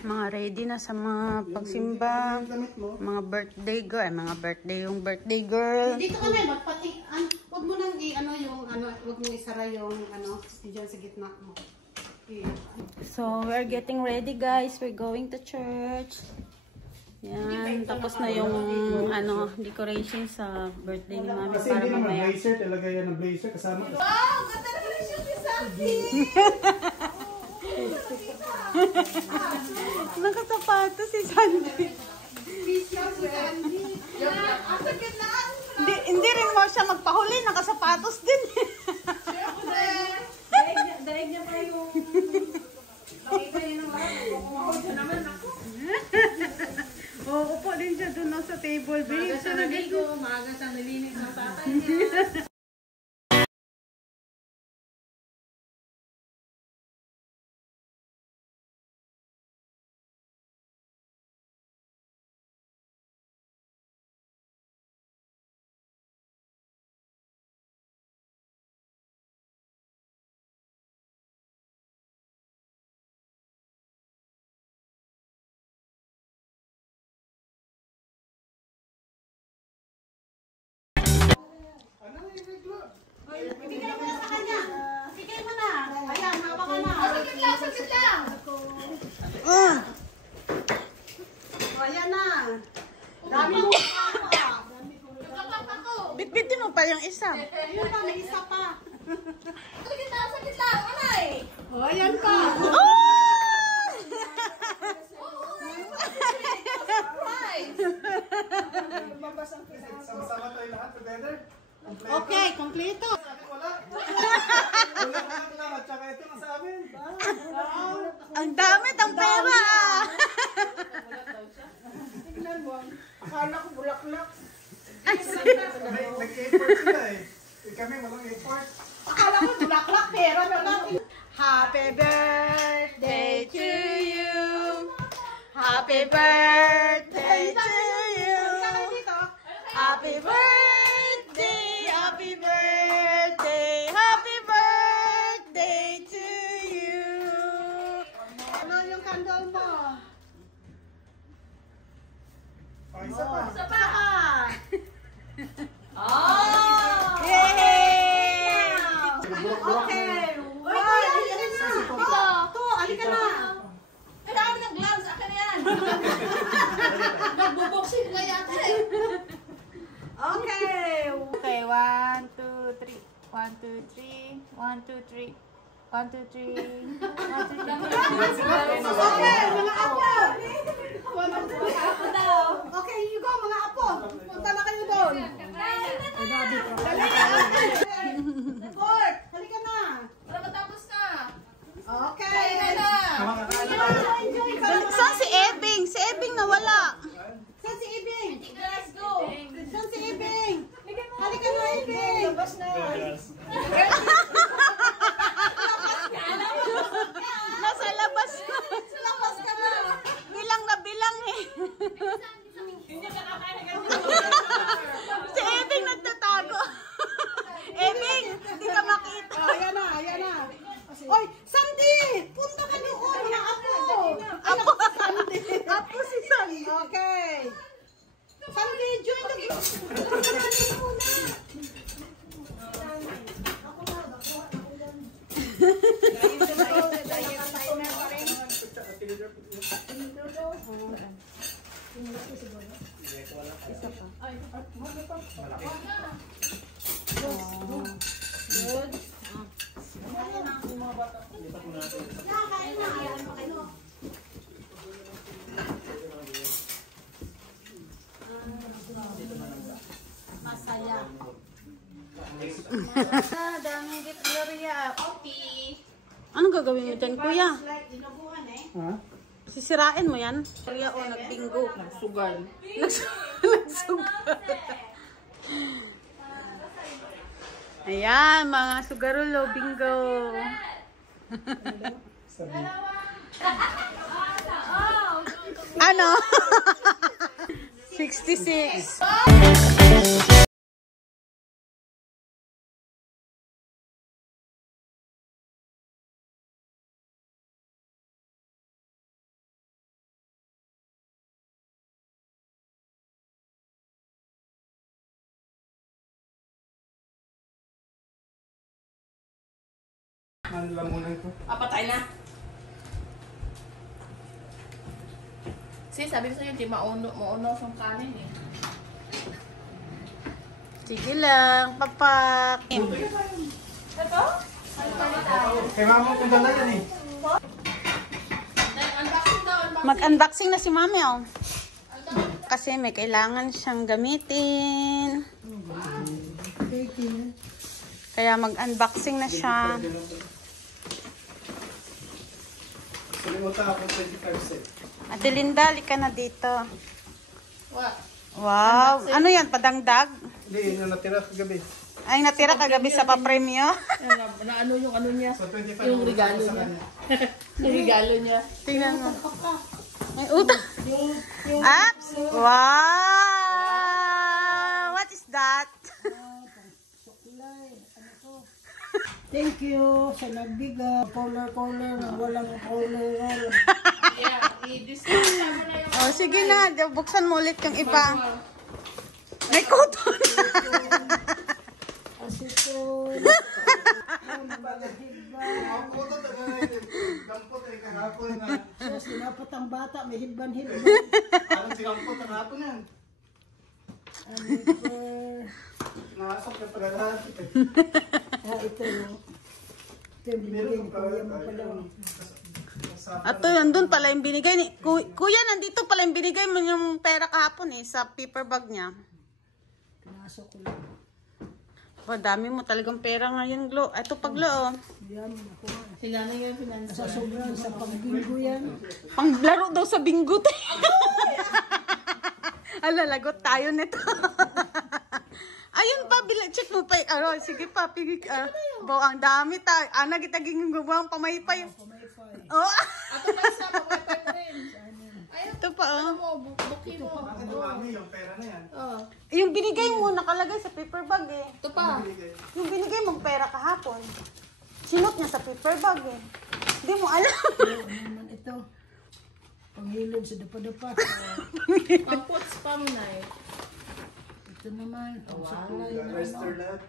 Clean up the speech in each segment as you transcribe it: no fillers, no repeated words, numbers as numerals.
Mga ready na sa mga pagsimba. Mga birthday girl. Mga birthday yung birthday girl. Dito ka na, pati, huwag mo nang huwag mo isara yung dyan sa gitna mo. So, we're getting ready guys. We're going to church. Yan, tapos na yung decoration sa birthday ni Mami kasi para hindi naman mamaya. blazer, talaga yan ang blazer kasama. Wow! Ganda na yung shoot ni Sandy! Nakasapatos si Sandy. Hindi rin mo siya magpahuli, nakasapatos din. Daig niya pa yung... Nakita niya ng mga naman ako. Oo, upo din siya doon sa table. Maaga siya naligo, maaga siya nilinis ng tatay niya. Bigay mo na sa kanya. Bigay mo na. Ayan, hawak ka na. Saglit lang, saglit lang. Ayan na. Dami mo pa. Bitbitin mo pa yung isa. Ayun pa, may isa pa. Saglit lang, anay! Oh, ayan pa. Sama-sama tayo lahat together. Okay, kompleto. Wala. Wala lang at saka ito sa amin. Ang dami ang pera ah. Tignan mo. Akala ko bulaklak. Nag-effort sila eh. Kami walang effort. Akala ko bulaklak, pera na lang. Happy birthday to you. Happy birthday to you. Happy birthday, happy birthday, happy birthday to you. Ano yung candle mo? Oh, isa pa. Isa pa! Yay! Okay. Uy, kuya, halika na! To, halika na. Kailangan ng gloves, akin na yan! Nagbuboxing ka yata eh! Okay. Okay, 1, 2, 3. 1, 2, 3. 1, 2, 3. 1, 2, 3. 1, 2, 3. Okay, mga apo. Ako daw! Okay, you go, mga apo. Punta na kayo doon. Court, halika na. Para matapos na! Okay. Halika na! Enjoy ka. Saan si Ebing? Si Ebing nawala. Saan si Ibing? Let's go! Saan si Ibing? Halika na, Ibing. Labas na. Nasa labas na. Labas ka na. Bilang na bilang eh. Si Ebing nagtatago. Ebing, hindi ka makita. Ayan na, ayan na. Oy, Sandy! Punta ka doon, mga apo. Apo, Apo si Sandy. Okay. Sandy, join the group. Masaya. Dami git Gloria. Coffee! Anong gagawin mo dyan, kuya? Like, inubuhan eh. Ha? Sisirain mo yan? Gloria o nagbingo. Nagsugal. Nagsugal. Ayan, mga sugarulo, bingo. Ano? 66. lamunan ko. Patay na. Sabi ko sa'yo, di mauno sa kanin eh. Sige lang, papak. Ito? Kay mama ko dala yan eh. Unboxing daw, unboxing. Mag-unboxing na si Mami, oh. Kasi may kailangan siyang gamitin. Kaya mag-unboxing na siya. Salimutan ako 25 cents. Ate Linda, lika na dito. What? Wow! Ano yan? Padangdag? Hindi, yun ang natira kagabi. Ay, natira kagabi sa papremyo. Na ano yung ano niya? Sa 25 Yung ako regalo sa niya. kanya. Yung regalo niya. Tingnan mo. May utang. Apps! Wow! What is that? Thank you sa nagbigay. Color na walang color. Yeah, i-discount mo na yung... Oh, sige na. Buksan mo ulit yung iba. May kuton. Asipon. Ako to, taga na yun. Dampot eh, kahapon na. Sus, tinapot ang bata. May hidban-hidban. Parang sinampot kahapon yan. Nakasok na pala lahat. Ito yung binigay ni Kuya mo pala. Ato, yun pala yung binigay ni... Kuya, nandito pala yung binigay mo yung pera kahapon eh, sa paper bag niya. Pinasok ko lang. Ba, dami mo talagang pera ngayon, Glo. Ito pa, Glo, oh. Yan, ako nga. Sinanay yung pinansa. Sa sobrang sa pagbinggo yan. Panglaro daw sa bingo. Ala, lagot tayo nito. Ayun pa, check mo pa. Sige pa, pigig. Ang dami tayo. Ana, kita ginggubuang pamaypay. Oh. Ato pa isa, papapay mo rin. Ito pa, Ano oh. mo, buki mo. Bakit dumami yung pera na yan? Oh. Yung binigay mo, nakalagay sa paper bag eh. Ito pa. Yung binigay mong pera kahapon. Sinot niya sa paper bag eh. Hindi mo alam. Ano naman ito? Panghilod sa dapa-dapa. Pang-puts pa mo na eh. Ito naman, pang supply na Register ano. lahat.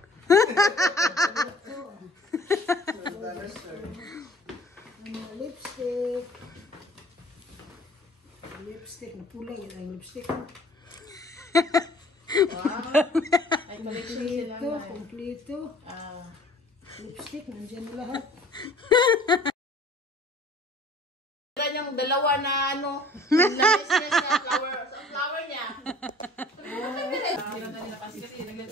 Register. Ano, lipstick. Lipstick, napulay yun ang lipstick. Ay, collection sila Kompleto, na eh. kompleto. Lipstick, nandiyan na lahat. Meron yung dalawa na ano, nabis niya sa flower niya.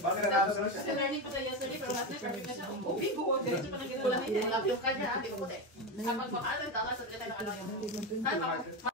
Bakit nakasal siya? Kasi learning pa tayo yesterday, pero last night, perfect na siya. Okay, go. Diretso pa nang ginagawa niya. Wala yung kanya, hindi ko puti. Kapag makaalan, tala sa tayo na ano yung...